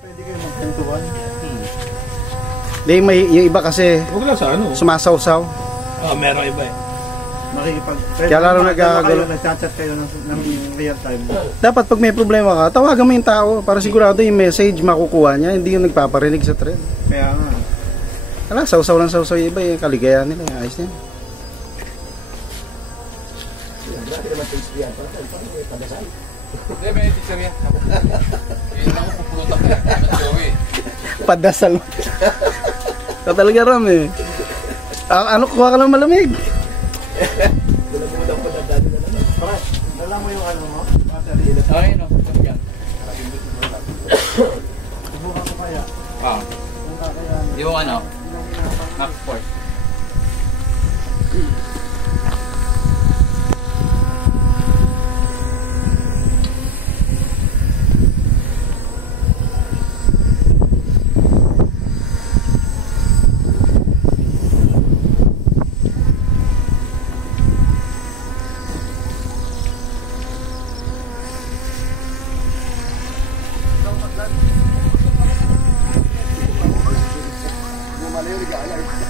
Pwede kayo magkwentuhan. Di, may, yung iba kasi Huwag lang sa ano. sumasawsaw. Meron iba eh. Kaya lalo nagkakagulo. Nagchat kayo ng real time. Dapat pag may problema ka, tawagan mo yung tao para sigurado yung message makukuha niya, hindi yung nagpaparinig sa thread. Kaya nga. Wala, sawsaw lang sawsaw yung iba, yung kaligayahan nila, ayos niya. Grabe naman taste yan. Parang may padasal. Hindi, may teacher yan. Hindi ako pupulutan ka. Joey. Padasal. Ito talaga ram eh. Ano, kuha ka lang malamig. Bulang-bulang ko na dati na naman. Parang, dala mo yung ano mo? Okay, no? Yan. Subukan ko kaya. Kung kakayanin. Yung ano? Max Force. Malayo, ligaya.